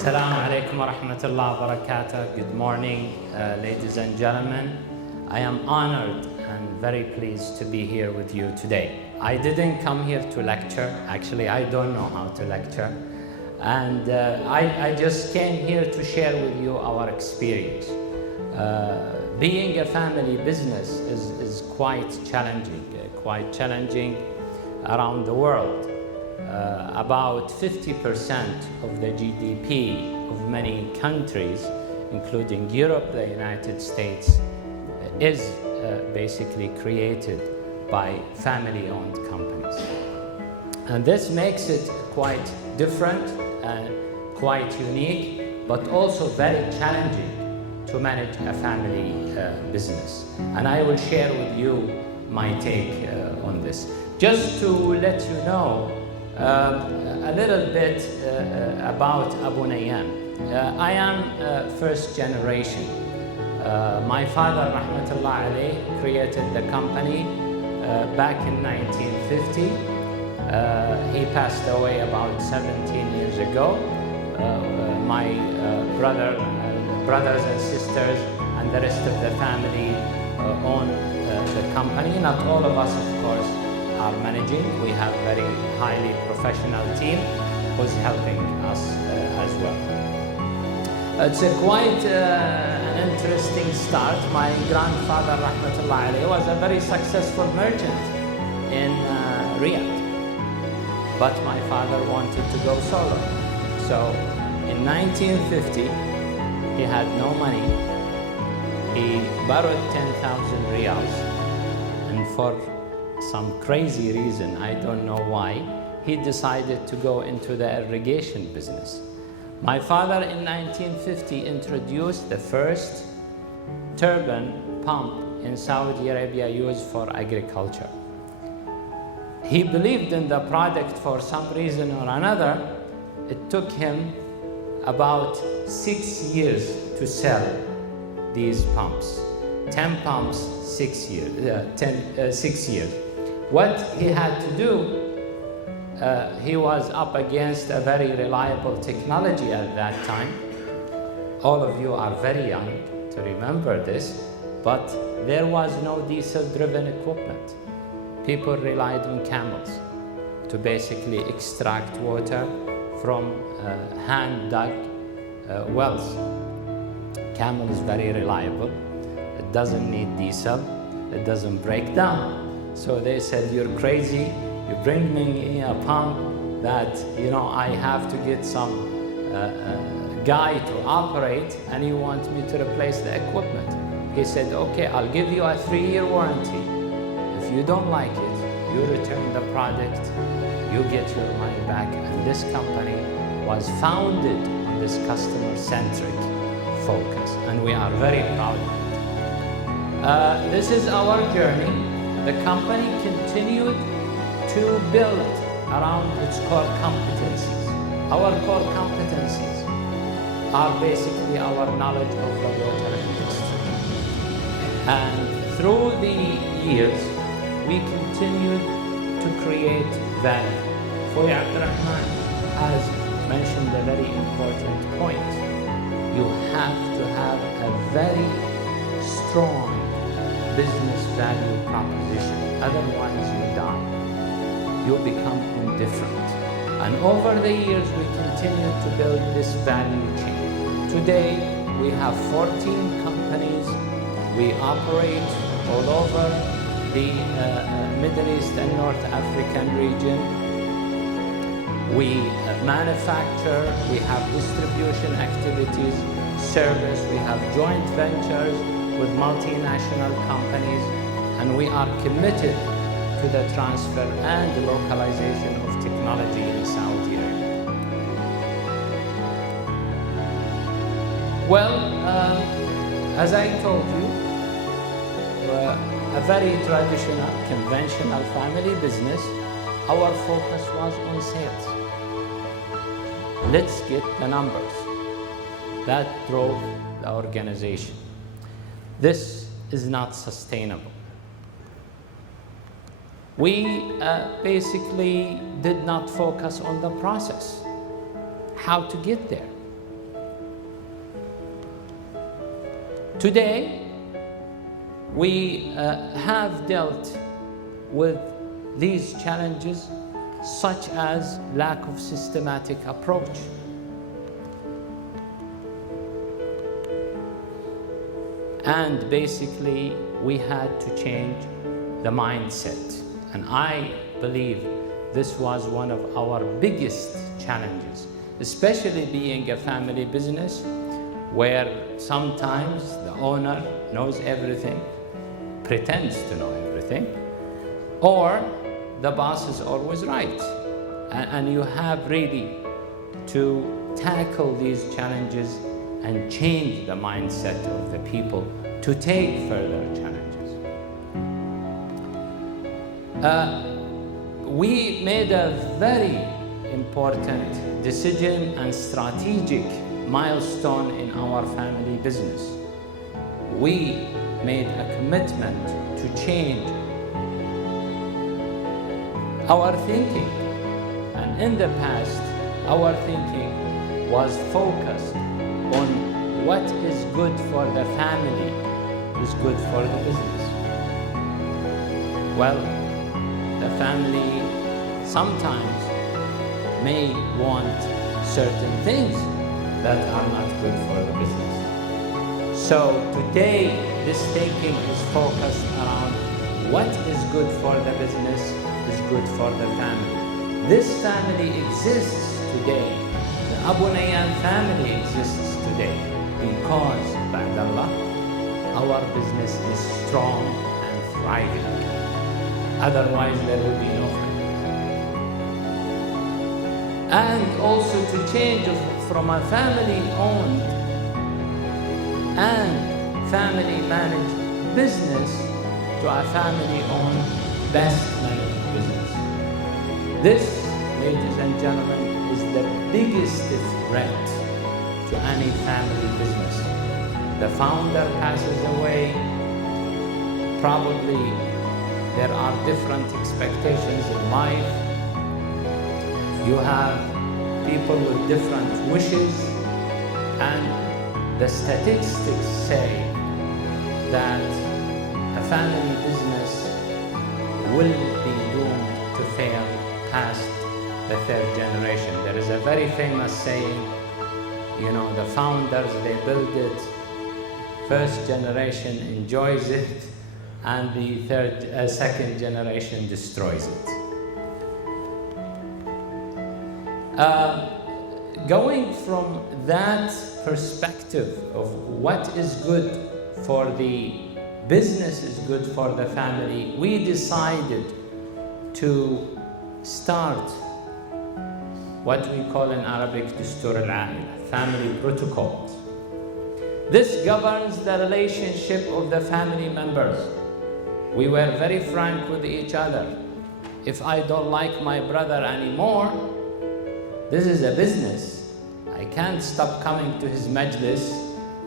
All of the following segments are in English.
Assalamu alaikum wa rahmatullahi wa barakatuh. Good morning, ladies and gentlemen. I am honored and very pleased to be here with you today. I didn't come here to lecture. Actually, I don't know how to lecture. And I just came here to share with you our experience. Being a family business is quite challenging around the world. About 50% of the GDP of many countries, including Europe, the United States, is basically created by family-owned companies. And this makes it quite different and quite unique, but also very challenging to manage a family business. And I will share with you my take on this. Just to let you know a little bit about Abunayyan. I am first generation. My father, rahmatullah alayh, created the company back in 1950. He passed away about 17 years ago. My brothers and sisters and the rest of the family own the company. Not all of us, of course, are managing. We have very highly professional team who's helping us as well. It's a quite an interesting start. My grandfather, rahmatullah alayhi, was a very successful merchant in Riyadh. But my father wanted to go solo. So in 1950, he had no money. He borrowed 10,000 riyals, and for some crazy reason, I don't know why, he decided to go into the irrigation business. My father in 1950 introduced the first turbine pump in Saudi Arabia used for agriculture. He believed in the product for some reason or another. It took him about 6 years to sell these pumps. 10 pumps, 6 years. 6 years. What he had to do, he was up against a very reliable technology at that time. All of you are very young to remember this, but there was no diesel-driven equipment. People relied on camels to basically extract water from hand-dug wells. Camel is very reliable. It doesn't need diesel. It doesn't break down. So they said, "You're crazy. You bring me a pump that, I have to get some guy to operate, and you want me to replace the equipment." He said, "Okay, I'll give you a 3-year warranty. If you don't like it, you return the product, you get your money back." And this company was founded on this customer-centric focus, and we are very proud of it. This is our journey. The company continued to build around its core competencies. Our core competencies are basically our knowledge of the water industry. And through the years, we continued to create value. Khoy Abdurrahman has mentioned a very important point. You have to have a very strong business value proposition. Otherwise, you die. You become indifferent. And over the years, we continue to build this value chain. Today, we have 14 companies. We operate all over the Middle East and North African region. We manufacture, we have distribution activities, service, we have joint ventures with multinational companies, and we are committed to the transfer and the localization of technology in Saudi Arabia. Well, as I told you, a very traditional, conventional family business. Our focus was on sales. Let's get the numbers. That drove the organization. This is not sustainable. We basically did not focus on the process, how to get there. Today, we have dealt with these challenges, such as lack of systematic approach. And basically, we had to change the mindset. And I believe this was one of our biggest challenges, especially being a family business where sometimes the owner knows everything, pretends to know everything, or the boss is always right. And you have really to tackle these challenges and change the mindset of the people to take further challenges. We made a very important decision and strategic milestone in our family business. We made a commitment to change our thinking. And in the past, our thinking was focused on what is good for the family is good for the business. Well, the family sometimes may want certain things that are not good for the business. So today, this thinking is focused around what is good for the business is good for the family. This family exists today. The Abunayyan family exists today because, ba'dallah, our business is strong and thriving. Otherwise, there will be no family. And also to change from a family-owned and family-managed business to a family-owned, best-managed business. This, ladies and gentlemen, is the biggest threat to any family business. The founder passes away, probably there are different expectations in life. You have people with different wishes, and the statistics say that a family business will be doomed to fail past the third generation. There is a very famous saying, you know, the founders, they build it, first generation enjoys it, and the second generation destroys it. Going from that perspective of what is good for the business is good for the family, we decided to start what we call in Arabic Dastur al-Aila, family protocols. This governs the relationship of the family members. We were very frank with each other. If I don't like my brother anymore, this is a business. I can't stop coming to his majlis.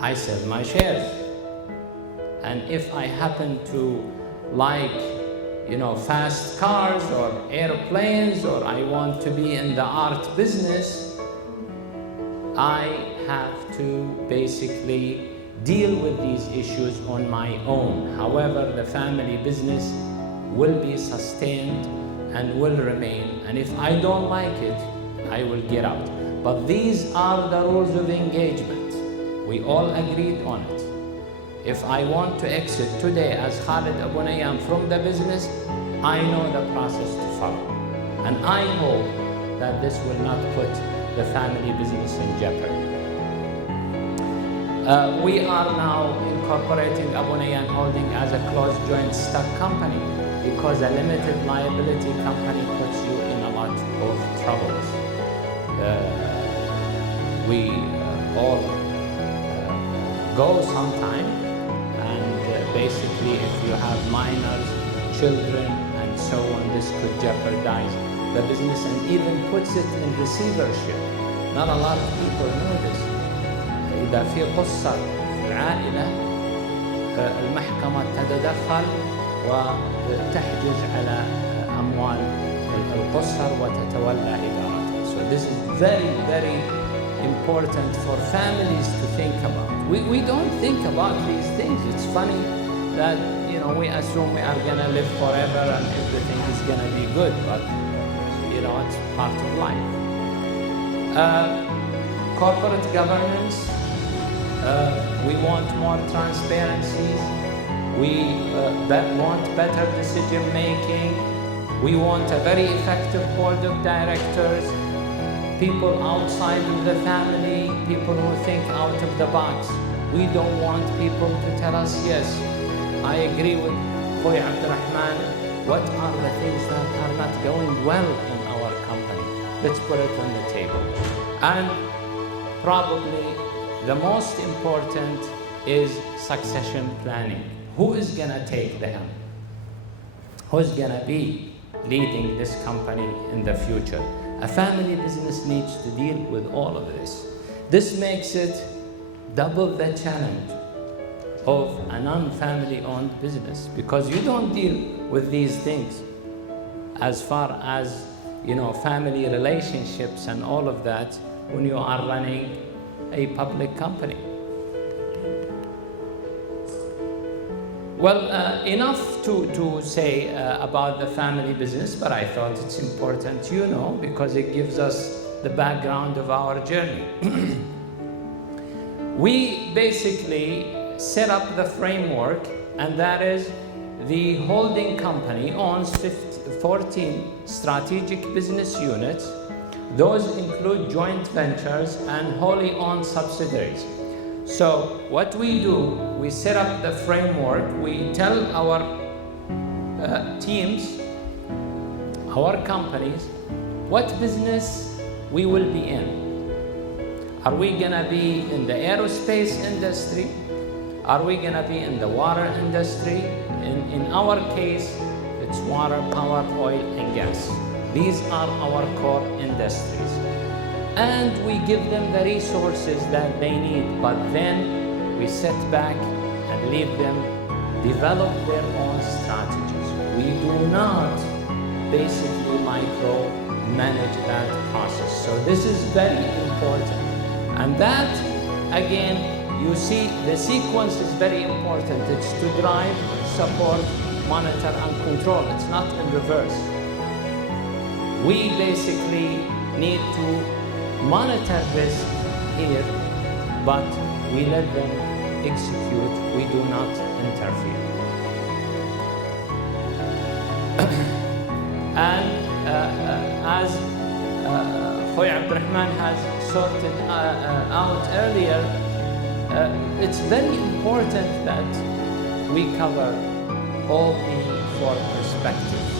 I sell my shares. And if I happen to like, you know, fast cars or airplanes, or I want to be in the art business, I have to basically deal with these issues on my own. However, the family business will be sustained and will remain. And if I don't like it, I will get out. But these are the rules of engagement. We all agreed on it. If I want to exit today as Khalid Abunayyan from the business, I know the process to follow. And I hope that this will not put the family business in jeopardy. We are now incorporating Abunayyan Holding as a closed joint stock company because a limited liability company puts you in a lot of troubles. We all go sometime, and basically if you have minors, children, and so on, this could jeopardize the business and even puts it in receivership. Not a lot of people know this. إذا في قصة في العائلة المحكمة تتدخل وتحجز على أموال القصر وتتولى إدارتها. So this is very, very important for families to think about. We don't think about these things. It's funny that we assume we are gonna live forever and everything is gonna be good, but it's part of life. Corporate governance. We want more transparency. We want better decision making. We want a very effective board of directors, people outside of the family, people who think out of the box. We don't want people to tell us, yes, I agree with Khoy Abdurrahman, what are the things that are not going well in our company? Let's put it on the table. And probably the most important is succession planning. Who is gonna take the helm? Who's gonna be leading this company in the future? A family business needs to deal with all of this. This makes it double the challenge of a non-family owned business, because you don't deal with these things as far as family relationships and all of that when you are running a public company. Well, enough to say about the family business, but I thought it's important because it gives us the background of our journey. We basically set up the framework, and that is the holding company owns 14 strategic business units. Those include joint ventures and wholly owned subsidiaries. So what we do, we set up the framework, we tell our teams, our companies, what business we will be in. Are we gonna be in the aerospace industry? Are we gonna be in the water industry? In our case, it's water, power, oil, and gas. These are our core industries. And we give them the resources that they need, but then we sit back and leave them develop their own strategies. We do not basically micromanage that process. So this is very important. And that, again, you see the sequence is very important. It's to drive, support, monitor, and control. It's not in reverse. We basically need to monitor risk here, but we let them execute. We do not interfere. And as Khoy Abdurrahman has sorted out earlier, it's very important that we cover all the four perspectives.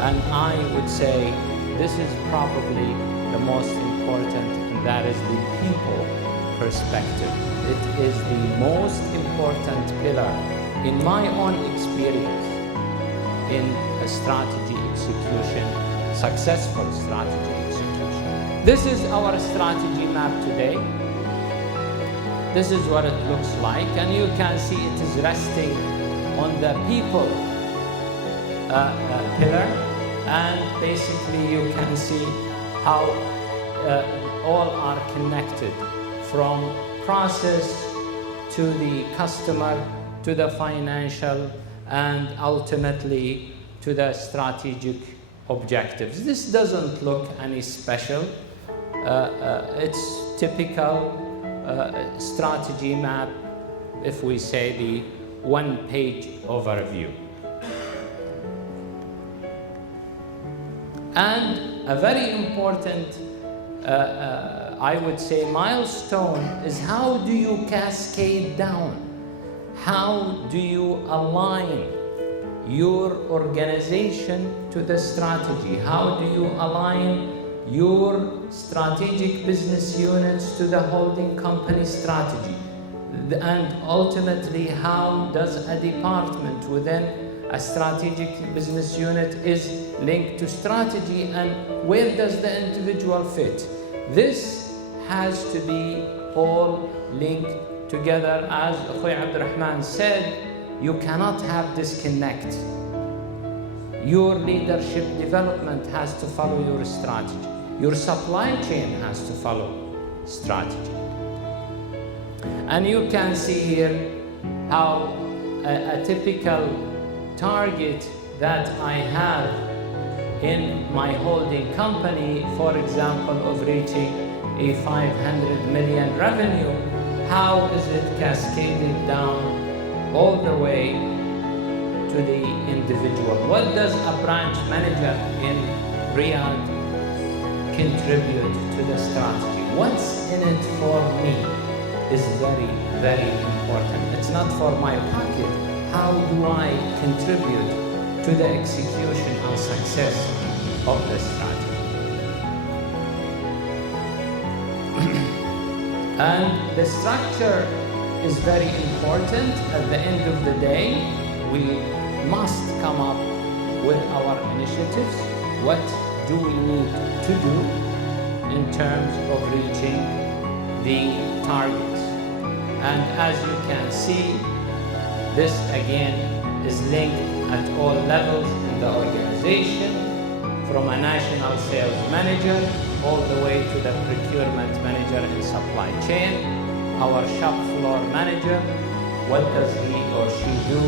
And I would say this is probably the most important, and that is the people perspective. It is the most important pillar, in my own experience, in a strategy execution, successful strategy execution. This is our strategy map today. This is what it looks like, and you can see it is resting on the people pillar, and basically you can see how all are connected, from process to the customer to the financial and ultimately to the strategic objectives. This doesn't look any special. It's typical strategy map, if we say the one-page overview. And a very important, I would say, milestone is how do you cascade down? How do you align your organization to the strategy? How do you align your strategic business units to the holding company strategy? And ultimately, how does a department within a strategic business unit is linked to strategy, and where does the individual fit? This has to be all linked together. As Akhoy Abdurrahman said, you cannot have disconnect. Your leadership development has to follow your strategy. Your supply chain has to follow strategy. And you can see here how a typical target that I have in my holding company, for example, of reaching a 500 million revenue, how is it cascaded down all the way to the individual? What does a branch manager in Riyadh contribute to the strategy? What's in it for me is very, very important. It's not for my pocket. How do I contribute to the execution and success of the strategy? And the structure is very important. At the end of the day, we must come up with our initiatives. What do we need to do in terms of reaching the targets? And as you can see, this again is linked at all levels in the organization, from a national sales manager all the way to the procurement manager in supply chain, our shop floor manager, what does he or she do,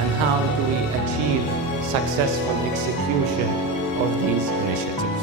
and how do we achieve successful execution of these initiatives.